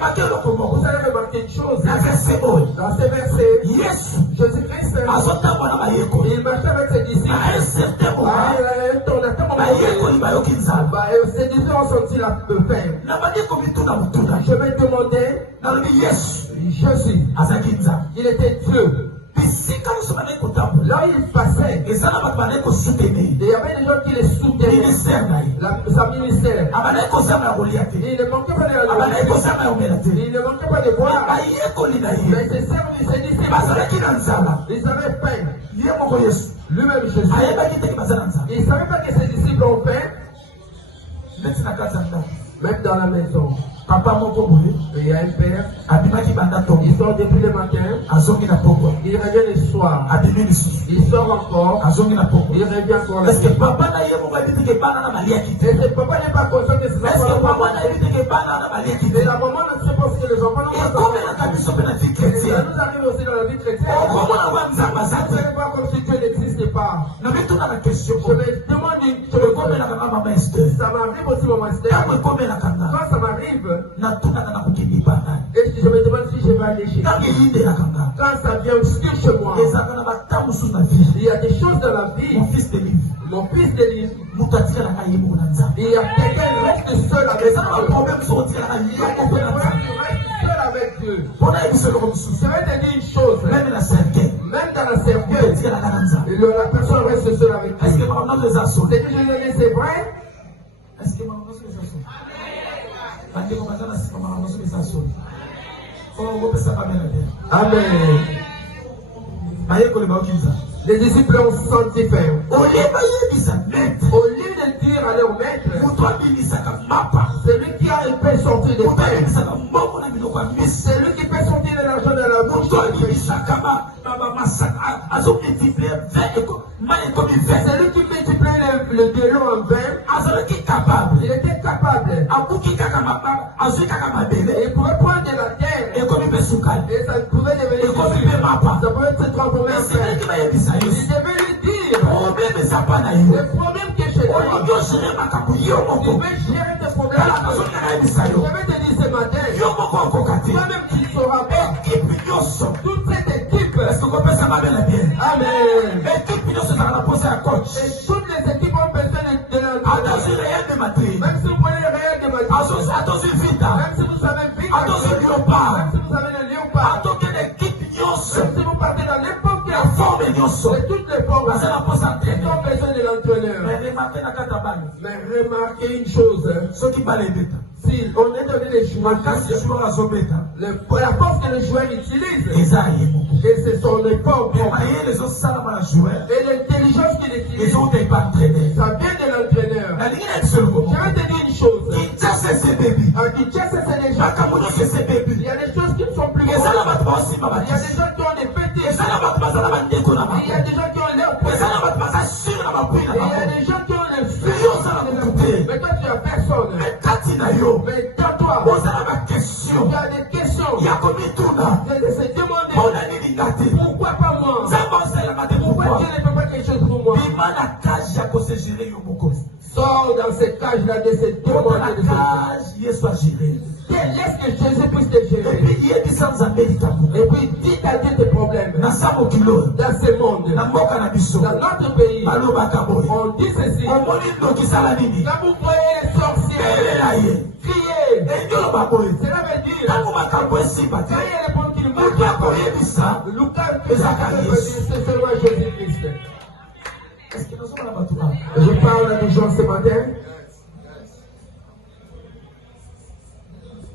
Vous allez remarquer une chose. Dans ces versets, Jésus-Christ, il marchait avec ses disciples. Ses disciples ont senti la faim. Je vais demander, Jésus, il était Dieu. Là il passait, il y avait des gens qui les soutenaient, sa ministère. Il ne manquait pas de boire. Mais ses disciples, ils avaient faim. Lui-même Jésus, il ne savait pas que ses disciples ont faim. Même dans la maison. Papa il y a un père, il sort depuis le matin, il revient le soir, il sort encore, il revient encore. Est-ce que papa n'est pas conscient que ses enfants et la maman ne sait pas ce que les enfants n'ont pas. Ça nous arrive aussi dans la vie chrétienne. Vous ne savez pas comme si Dieu n'existe pas. Je me demande, ça m'arrive aussi mon master. Quand ça m'arrive, et je me demande si je vais aller chez lui. Quand ça vient aussi chez moi, il y a des choses dans la vie. Mon fils de livre, il y a quelqu'un qui reste seul avec Dieu. Je vais te dire une chose. Même dans la cercueil, la personne reste seule avec Dieu. Est-ce que je le dis, c'est vrai? Est-ce que Amen. Les disciples ont senti faim. Au lieu de dire à leur maître, celui qui a une paix sortie de paix, celui qui peut sortir de l'argent de la bouche, celui qui multiplie le délieu en vain, il était capable. Il pouvait prendre de la terre et ça pouvait devenir ça pouvait se transformer en pain. Il devait lui dire le problème que chez toi, tu peux gérer tes problèmes. Je vais te dire ce matin, toi-même tu ne sauras pas. Toute cette équipe, amen. Et toutes les équipes ont besoin de la même si vous prenez le réel de Matthieu, même si vous savez vite, même si vous avez le léopard, même si vous partez dans n'importe quelle forme, de toutes les formes, ils ont besoin de l'entraîneur. Mais remarquez une chose, si on est donné les joueurs, la force que le joueur utilise, et ce sont les formes et l'intelligence qu'il utilise, ça vient de l'entraîneur. Je vais te dire une chose, à Kinshasa c'est des gens, il y a des choses qui ne sont plus bonnes, il y a des gens qui ont des petits, il y a des gens qui ont l'air points, il y a des gens qui ont les fuyons, mais toi tu as personne. Mais dans toi, il y a des questions. Je se demander pourquoi pas moi? Pourquoi Dieu ne fait pas quelque chose pour moi? Sors dans cette cage-là de cette demande de Jésus. Laisse que Jésus puisse te gérer. Et puis dis à Dieu tes problèmes. Dans ce monde, dans notre pays, on dit ceci. Quand vous voyez les sorciers crier, cela veut dire quand il répond qu'il meurt, c'est seulement Jésus-Christ. Je parle à des gens ce matin.